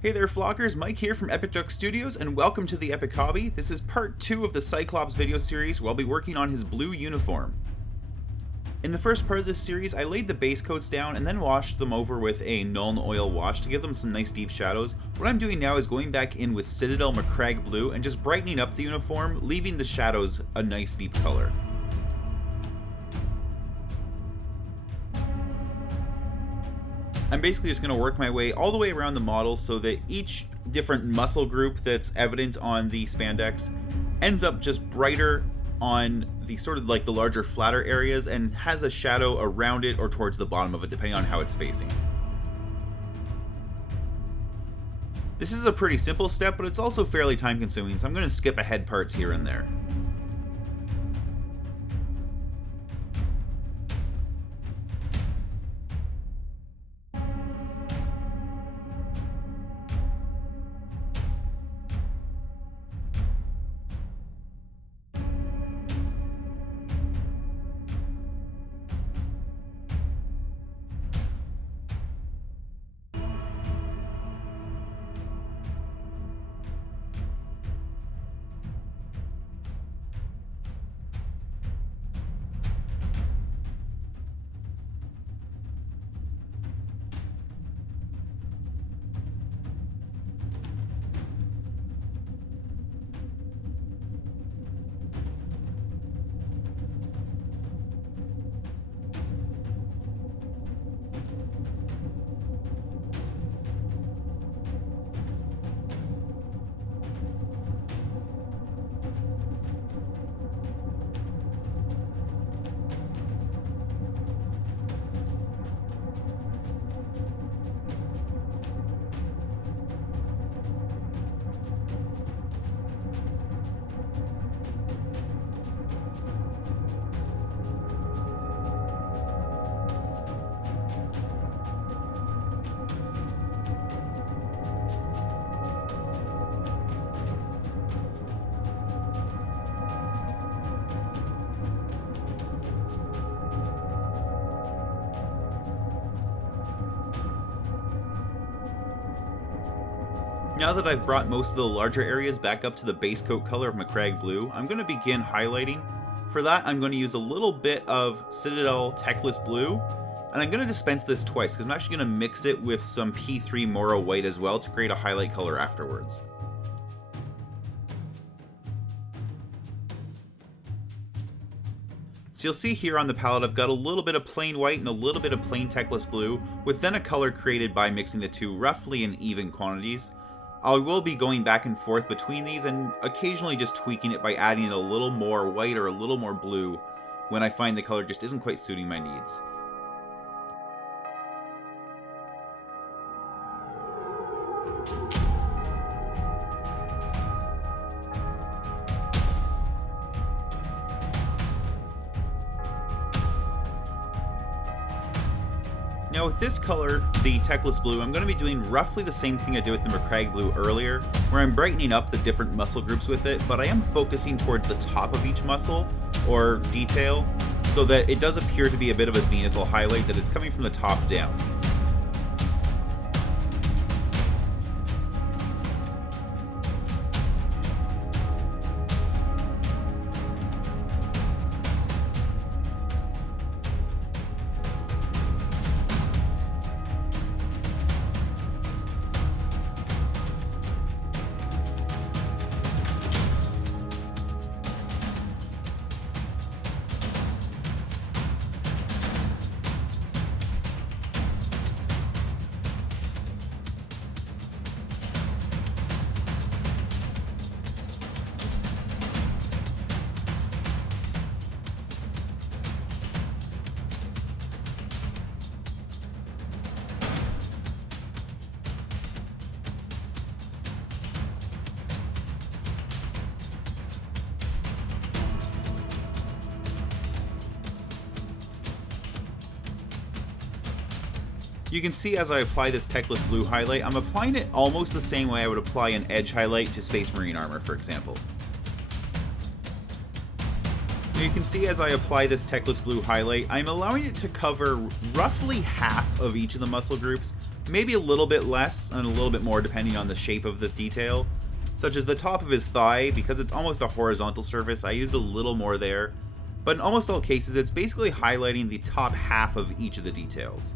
Hey there flockers, Mike here from Epic Duck Studios and welcome to the Epic Hobby. This is part 2 of the Cyclops video series where I'll be working on his blue uniform. In the first part of this series, I laid the base coats down and then washed them over with a Nuln Oil wash to give them some nice deep shadows. What I'm doing now is going back in with Citadel MacLeod blue and just brightening up the uniform, leaving the shadows a nice deep color. I'm basically just going to work my way all the way around the model so that each different muscle group that's evident on the spandex ends up just brighter on the sort of like the larger flatter areas and has a shadow around it or towards the bottom of it depending on how it's facing. This is a pretty simple step, but it's also fairly time consuming, so I'm going to skip ahead parts here and there. Now that I've brought most of the larger areas back up to the base coat color of MacLeod blue, I'm going to begin highlighting. For that, I'm going to use a little bit of Citadel Techless blue, and I'm going to dispense this twice because I'm actually going to mix it with some P3 Moro white as well to create a highlight color afterwards. So you'll see here on the palette I've got a little bit of plain white and a little bit of plain Techless blue, with then a color created by mixing the two roughly in even quantities. I will be going back and forth between these and occasionally just tweaking it by adding a little more white or a little more blue when I find the color just isn't quite suiting my needs. Now with this color, the Techless blue, I'm going to be doing roughly the same thing I did with the MacLeod blue earlier, where I'm brightening up the different muscle groups with it, but I am focusing towards the top of each muscle, or detail, so that it does appear to be a bit of a zenithal highlight, that it's coming from the top down. You can see as I apply this Techless blue highlight, I'm applying it almost the same way I would apply an edge highlight to Space Marine armor, for example. Now you can see as I apply this Techless blue highlight, I'm allowing it to cover roughly half of each of the muscle groups, maybe a little bit less and a little bit more depending on the shape of the detail, such as the top of his thigh. Because it's almost a horizontal surface, I used a little more there, but in almost all cases it's basically highlighting the top half of each of the details.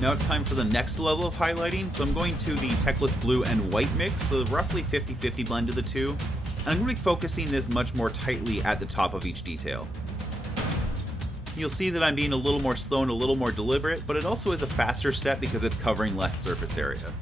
Now it's time for the next level of highlighting, so I'm going to the Techless Blue and White mix, so roughly 50-50 blend of the two, and I'm going to be focusing this much more tightly at the top of each detail. You'll see that I'm being a little more slow and a little more deliberate, but it also is a faster step because it's covering less surface area.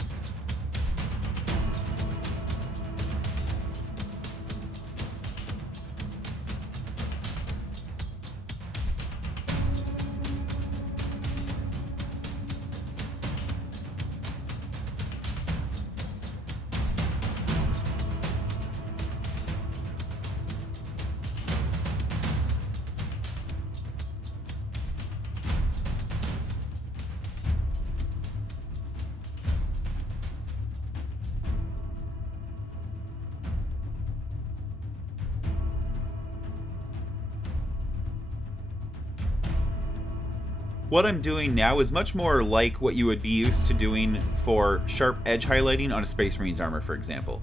What I'm doing now is much more like what you would be used to doing for sharp edge highlighting on a Space Marine's armor, for example.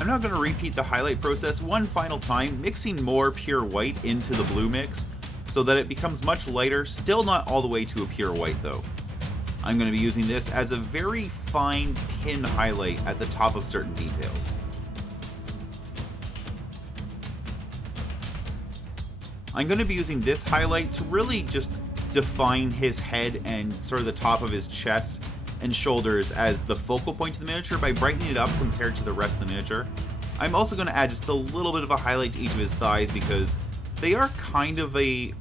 I'm now going to repeat the highlight process one final time, mixing more pure white into the blue mix so that it becomes much lighter, still not all the way to a pure white though. I'm going to be using this as a very fine pin highlight at the top of certain details. I'm going to be using this highlight to really just define his head and sort of the top of his chest and shoulders as the focal point of the miniature by brightening it up compared to the rest of the miniature. I'm also going to add just a little bit of a highlight to each of his thighs because they are kind of a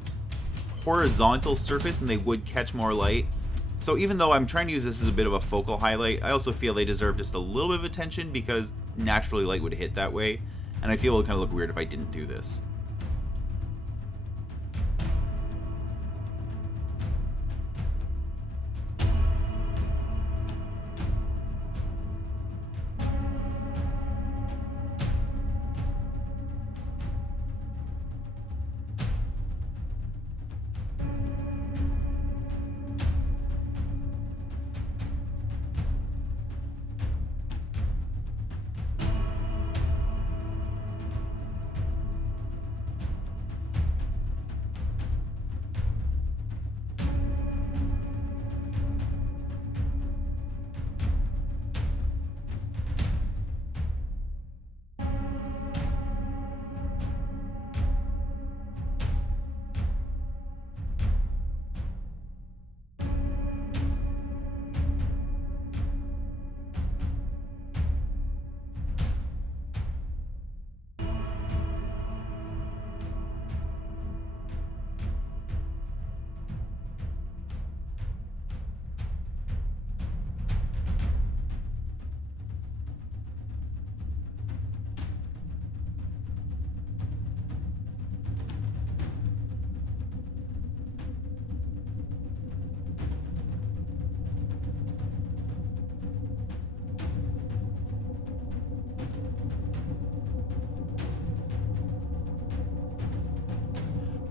horizontal surface and they would catch more light. So even though I'm trying to use this as a bit of a focal highlight, I also feel they deserve just a little bit of attention because naturally light would hit that way, and I feel it would kind of look weird if I didn't do this.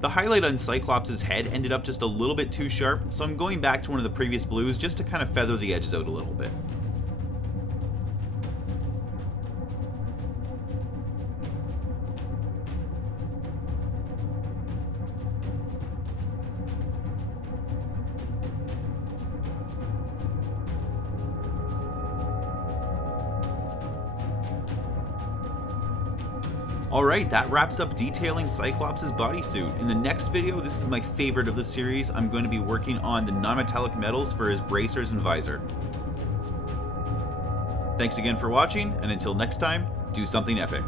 The highlight on Cyclops' head ended up just a little bit too sharp, so I'm going back to one of the previous blues just to kind of feather the edges out a little bit. Alright, that wraps up detailing Cyclops' bodysuit. In the next video, this is my favorite of the series, I'm going to be working on the non-metallic metals for his bracers and visor. Thanks again for watching, and until next time, do something epic.